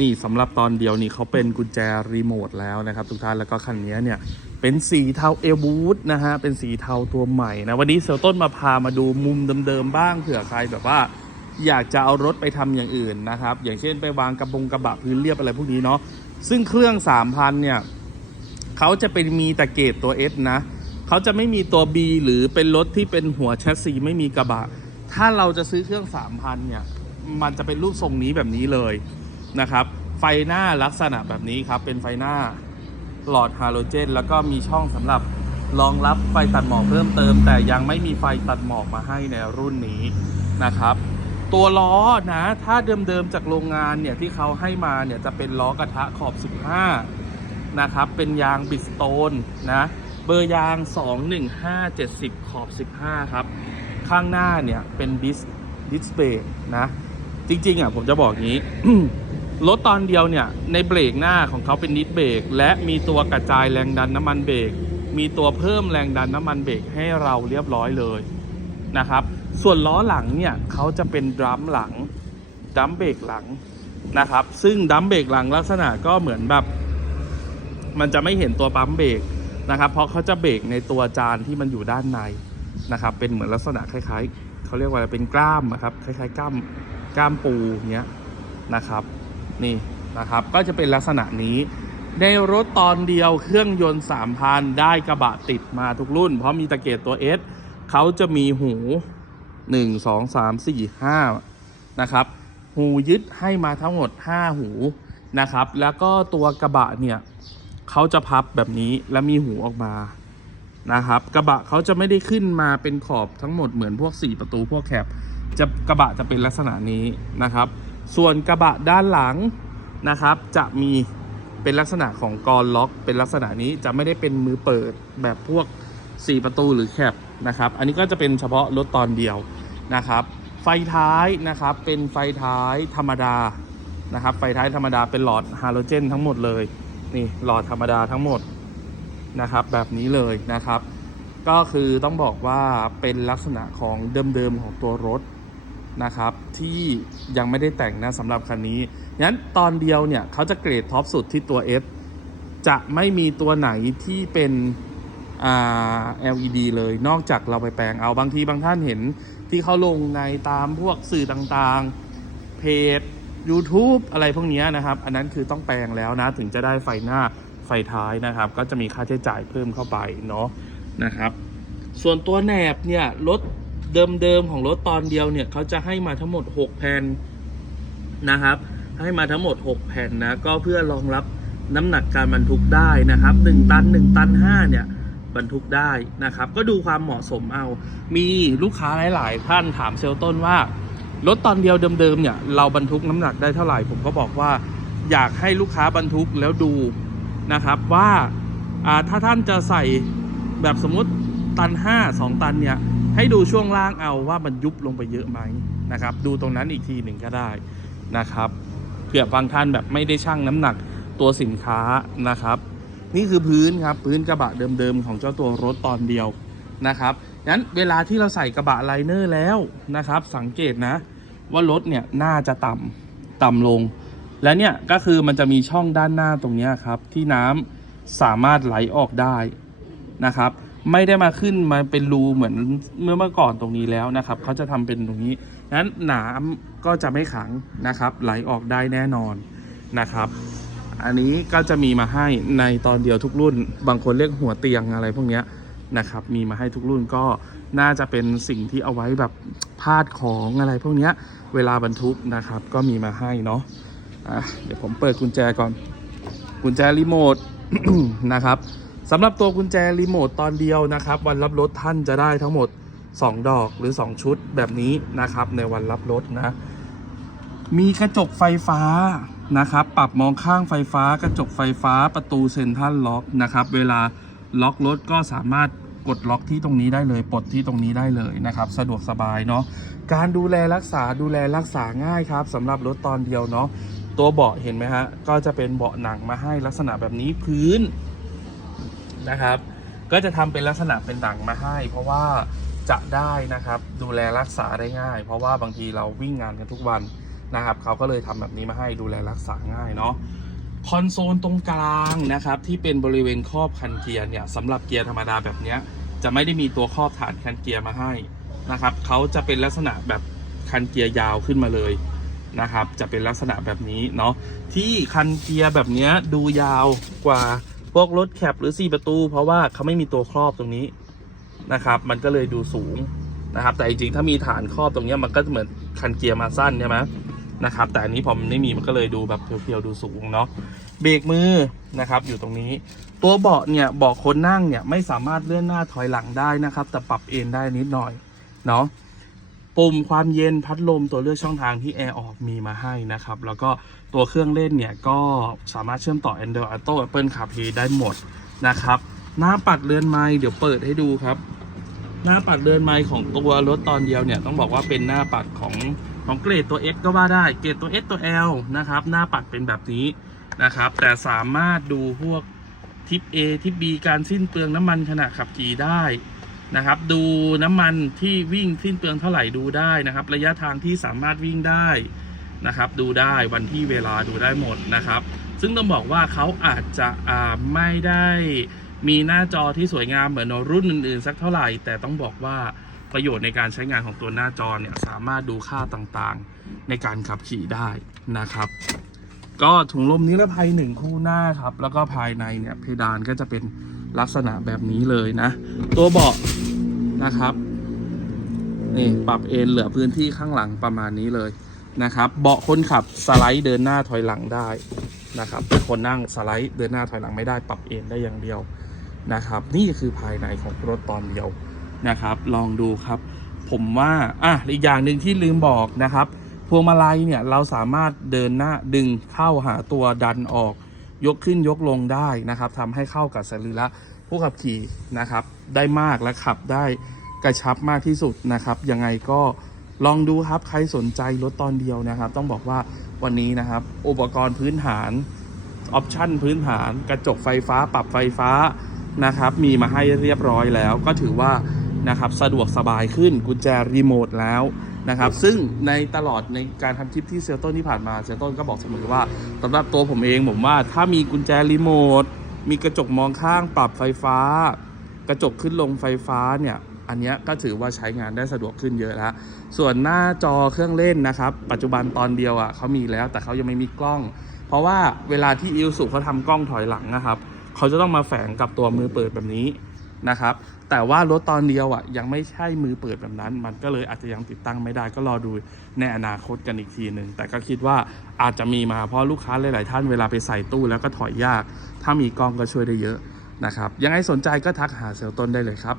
นี่สำหรับตอนเดียวนี่เขาเป็นกุญแจรีโมทแล้วนะครับทุกท่านแล้วก็คันนี้เนี่ยเป็นสีเทาเอลบูธนะฮะเป็นสีเทาตัวใหม่นะวันนี้เซลต้นมาพามาดูมุมเดิมๆบ้างเผื่อใครแบบว่าอยากจะเอารถไปทำอย่างอื่นนะครับ อย่างเช่นไปวางกระบงกระบะพื้นเรียบอะไรพวกนี้เนาะซึ่งเครื่อง 3,000 เนี่ยเขาจะเป็นมีแต่เกรดตัว S นะเขาจะไม่มีตัว B หรือเป็นรถที่เป็นหัวแชสซีไม่มีกระบะ ถ้าเราจะซื้อเครื่อง 3,000 เนี่ย มันจะเป็นรูปทรงนี้แบบนี้เลย นะครับ ไฟหน้าลักษณะแบบนี้ครับ เป็นไฟหน้าหลอดฮาโลเจน แล้วก็มีช่องสำหรับรองรับไฟตัดหมอกเพิ่มเติม แต่ยังไม่มีไฟตัดหมอกมาให้ในรุ่นนี้นะครับ ตัวล้อนะ ถ้าเดิมๆจากโรงงานเนี่ยที่เขาให้มาเนี่ยจะเป็นล้อกระทะขอบ 15 นะครับ เป็นยางบิสโตนนะเบอร์ยาง 21570 ขอบ 15 ครับ ข้างหน้าเนี่ยเป็นดิสดิสเบรกนะ จริง ๆ อะ ผมจะบอกงี้ รถตอนเดียวเนี่ยในเบรกหน้าของเขาเป็นนิดเบรกและมีตัวกระจายแรงดันน้ำมันเบรกมีตัวเพิ่มแรงดันน้ำมันเบรกให้เราเรียบร้อยเลยนะครับ ส่วนล้อหลังเนี่ยเขาจะเป็นดรัมหลังดรัมเบรกหลังนะครับ ซึ่งดรัมเบรกหลังลักษณะก็เหมือนแบบ มันจะไม่เห็นตัวปั๊มเบรกนะครับ เพราะเขาจะเบรกในตัวจานที่มันอยู่ด้านในนะครับ เป็นเหมือนลักษณะคล้ายๆเขาเรียกว่าเป็นกล้ามอะครับ คล้ายๆกล้ามกล้ามปูเนี้ยนะครับ นี่นะครับ ก็จะเป็นลักษณะนี้ ในรถตอนเดียวเครื่องยนต์ 3,000 ได้กระบะติดมาทุกรุ่น เพราะมีตะเกียบตัว S เขาจะมีหู 1 2 3 4 5 นะครับ หูยึดให้มาทั้งหมด 5 หูนะครับ แล้วก็ตัวกระบะเนี่ยเขาจะพับแบบนี้แล้วมีหูออกมานะครับ กระบะเขาจะไม่ได้ขึ้นมาเป็นขอบทั้งหมดเหมือนพวก 4 ประตูพวกแคบจะกระบะจะเป็นลักษณะนี้นะครับ ส่วนกระบะด้านหลังนะครับ จะมีเป็นลักษณะของกรล็อก เป็นลักษณะนี้จะไม่ได้เป็นมือเปิดแบบพวก 4 ประตูหรือแคบนะครับ อันนี้ก็จะเป็นเฉพาะรถตอนเดียวนะครับ ไฟท้ายนะครับเป็นไฟท้ายธรรมดานะครับ ไฟท้ายธรรมดาเป็นหลอดฮาโลเจนทั้งหมดเลยนี่หลอดธรรมดาทั้งหมดนะครับ แบบนี้เลยนะครับ ก็คือต้องบอกว่าเป็นลักษณะของเดิมๆของตัวรถ นะครับที่ยังไม่ได้แต่งนะสำหรับคันนี้งั้นตอนเดียวเนี่ยเขาจะเกรดท็อปสุดที่ตัว S จะไม่มีตัวไหนที่เป็นอ่า LED เลยนอกจากเราไปแปลงเอาบางทีบางท่านเห็นที่เขาลงในตามพวกสื่อต่างๆ เพจ YouTube อะไรพวกนี้นะครับ อันนั้นคือต้องแปลงแล้วนะ ถึงจะได้ไฟหน้าไฟท้ายนะครับ ก็จะมีค่าใช้จ่ายเพิ่มเข้าไปเนาะนะครับ ส่วนตัวแหนบเนี่ยรถ เดิมๆของรถตอนเดียวเนี่ยเขาจะให้มาทั้งหมด 6 แผ่นนะครับ ให้มาทั้งหมด 6 แผ่นนะก็เพื่อรองรับน้ำหนักการบรรทุกได้นะครับ 1 ตัน 1 ตัน 5 เนี่ยบรรทุกได้นะครับ ก็ดูความเหมาะสมเอา มีลูกค้าหลาย ๆ ท่านถามเซลต้นว่ารถตอนเดียวเดิมๆเนี่ยเราบรรทุกน้ำหนักได้เท่าไหร่ ผมก็บอกว่าอยากให้ลูกค้าบรรทุกแล้วดูนะครับว่าอ่าถ้าท่านจะใส่แบบสมมติตัน 5 2 ตันเนี่ย ให้ดูช่วงล่างเอาว่ามันยุบลงไปเยอะไหมนะครับ ดูตรงนั้นอีกทีหนึ่งก็ได้นะครับเผื่อบางท่านแบบไม่ได้ชั่งน้ำหนักตัวสินค้านะครับ นี่คือพื้นครับพื้นกระบะเดิมๆของเจ้าตัวรถตอนเดียวนะครับงั้นเวลาที่เราใส่กระบะไลเนอร์แล้วนะครับ สังเกตนะ ว่ารถเนี่ยน่าจะต่ำต่ำลง และเนี่ยก็คือมันจะมีช่องด้านหน้าตรงนี้ครับที่น้ำสามารถไหลออกได้นะครับ ไม่ได้มาขึ้นมาเป็นรูเหมือนเมื่อเมื่อก่อนตรงนี้แล้วนะครับเขาจะทำเป็นตรงนี้นั้นน้ำก็จะไม่ขังนะครับ ไหลออกได้แน่นอนนะครับ อันนี้ก็จะมีมาให้ในตอนเดียวทุกรุ่น บางคนเรียกหัวเตียงอะไรพวกนี้นะครับ มีมาให้ทุกรุ่นก็น่าจะเป็นสิ่งที่เอาไว้แบบพาดของอะไรพวกนี้เวลาบรรทุกนะครับ ก็มีมาให้เนาะะเดี๋ยวผมเปิดกุญแจก่อน กุญแจรีโมทนะครับ สำหรับตัวกุญแจรีโมทตอนเดียวนะครับ วันรับรถท่านจะได้ทั้งหมด 2 ดอกหรือ 2 ชุดแบบนี้นะครับ ในวันรับรถนะ มีกระจกไฟฟ้านะครับ ปรับมองข้างไฟฟ้ากระจกไฟฟ้าประตูเซ็นทรัลล็อกนะครับ เวลาล็อกรถก็สามารถกดล็อกที่ตรงนี้ได้เลยปลดที่ตรงนี้ได้เลยนะครับ สะดวกสบายเนาะการดูแลรักษาดูแลรักษาง่ายครับสำหรับรถตอนเดียวเนาะตัวเบาะเห็นไหมฮะก็จะเป็นเบาะหนังมาให้ลักษณะแบบนี้พื้น นะครับ ก็จะทำเป็นลักษณะเป็นหนังมาให้ เพราะว่าจะได้นะครับดูแลรักษาได้ง่าย เพราะว่าบางทีเราวิ่งงานกันทุกวันนะครับเขาก็เลยทำแบบนี้มาให้ดูแลรักษาง่ายเนาะคอนโซลตรงกลางนะครับที่เป็นบริเวณครอบคันเกียร์เนี่ยสำหรับเกียร์ธรรมดาแบบนี้จะไม่ได้มีตัวครอบฐานคันเกียร์มาให้นะครับเขาจะเป็นลักษณะแบบคันเกียร์ยาวขึ้นมาเลยนะครับ จะเป็นลักษณะแบบนี้เนาะที่คันเกียร์แบบนี้ดูยาวกว่า วกรถแคปหรือ 4 ประตู เพราะว่าเขาไม่มีตัวครอบตรงนี้นะครับ มันก็เลยดูสูงนะครับ แต่จริงๆถ้ามีฐานครอบตรงนี้มันก็เหมือนคันเกียร์มาสั้นใช่ไหมนะครับ แต่อันนี้พอมันไม่มีมันก็เลยดูแบบเพียวๆดูสูงเนาะเบรกมือนะครับ อยู่ตรงนี้ ตัวเบาะเนี่ยเบาะคนนั่งเนี่ยไม่สามารถเลื่อนหน้าถอยหลังได้นะครับ แต่ปรับเอนได้นิดหน่อยเนาะ ปุ่มความเย็นพัดลมตัวเลือกช่องทางที่แอร์ออกมีมาให้นะครับ แล้วก็ตัวเครื่องเล่นเนี่ย ก็สามารถเชื่อมต่อ Android Auto Apple CarPlay ได้หมดนะครับ หน้าปัดเรือนไม้เดี๋ยวเปิดให้ดูครับ หน้าปัดเรือนไม้ของตัวรถตอนเดียวเนี่ย ต้องบอกว่าเป็นหน้าปัดของของเกรดตัว X ก็ว่าได้เกรดตัว S ตัว L นะครับ หน้าปัดเป็นแบบนี้นะครับ แต่สามารถดูพวกทิป A ทิป B การสิ้นเปลืองน้ำมันขณะขับขี่ได้ นะครับ ดูน้ำมันที่วิ่งสิ้นเปลืองเท่าไหร่ดูได้นะครับ ระยะทางที่สามารถวิ่งได้นะครับ ดูได้วันที่เวลาดูได้หมดนะครับ ซึ่งต้องบอกว่าเขาอาจจะไม่ได้มีหน้าจอที่สวยงามเหมือนรุ่นอื่นๆ สักเท่าไหร่ แต่ต้องบอกว่าประโยชน์ในการใช้งานของตัวหน้าจอเนี่ยสามารถดูค่าต่างๆในการขับขี่ได้นะครับ ก็ถุงลมนิรภัยหนึ่งคู่หน้าครับ แล้วก็ภายในเนี่ยเพดานก็จะเป็นลักษณะแบบนี้เลยนะ ตัวเบาะ นะครับ นี่ปรับเอนเหลือพื้นที่ข้างหลังประมาณนี้เลยนะครับ เบาะคนขับสไลด์เดินหน้าถอยหลังได้นะครับเป็นคนนั่งสไลด์เดินหน้าถอยหลังไม่ได้ปรับเอนได้อย่างเดียวนะครับ นี่คือภายในของรถตอนเดียวนะครับ ลองดูครับ ผมว่าอะอีกอย่างหนึ่งที่ลืมบอกนะครับพวงมาลัยเนี่ยเราสามารถเดินหน้าดึงเข้าหาตัวดันออก ยกขึ้นยกลงได้นะครับทำให้เข้ากับสรีระผู้ขับขี่นะครับ ได้มากและขับได้ กระชับมากที่สุดนะครับยังไงก็ลองดูครับใครสนใจรถตอนเดียวนะครับ ต้องบอกว่าวันนี้นะครับ อุปกรณ์พื้นฐานออปชั่นพื้นฐาน กระจกไฟฟ้าปรับไฟฟ้านะครับ มีมาให้เรียบร้อยแล้ว ก็ถือว่านะครับสะดวกสบายขึ้นกุญแจรีโมทแล้วนะครับ ซึ่งในตลอดในการทำคลิปที่เซลต้นที่ผ่านมาเซลต้นก็บอกเสมอว่าสำหรับตัวผมเองผมว่าถ้ามีกุญแจรีโมทมีกระจกมองข้างปรับไฟฟ้า กระจกขึ้นลงไฟฟ้าเนี่ย อันนี้ก็ถือว่าใช้งานได้สะดวกขึ้นเยอะแล้วส่วนหน้าจอเครื่องเล่นนะครับ ปัจจุบันตอนเดียวอะเขามีแล้วแต่เขายังไม่มีกล้อง เพราะว่าเวลาที่อิลสุเขาทำกล้องถอยหลังนะครับเขาจะต้องมาแฝงกับตัวมือเปิดแบบนี้นะครับ แต่ว่ารถตอนเดียวอะยังไม่ใช่มือเปิดแบบนั้น มันก็เลยอาจจะยังติดตั้งไม่ได้ก็รอดูในอนาคตกันอีกทีหนึ่งแต่ก็คิดว่าอาจจะมีมาเพราะลูกค้าหลาย ๆ ท่านเวลาไปใส่ตู้แล้วก็ถอยยาก ถ้ามีกล้องก็ช่วยได้เยอะนะครับยังไงสนใจก็ทักหาเซลต้นได้เลยครับ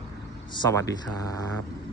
สวัสดีครับ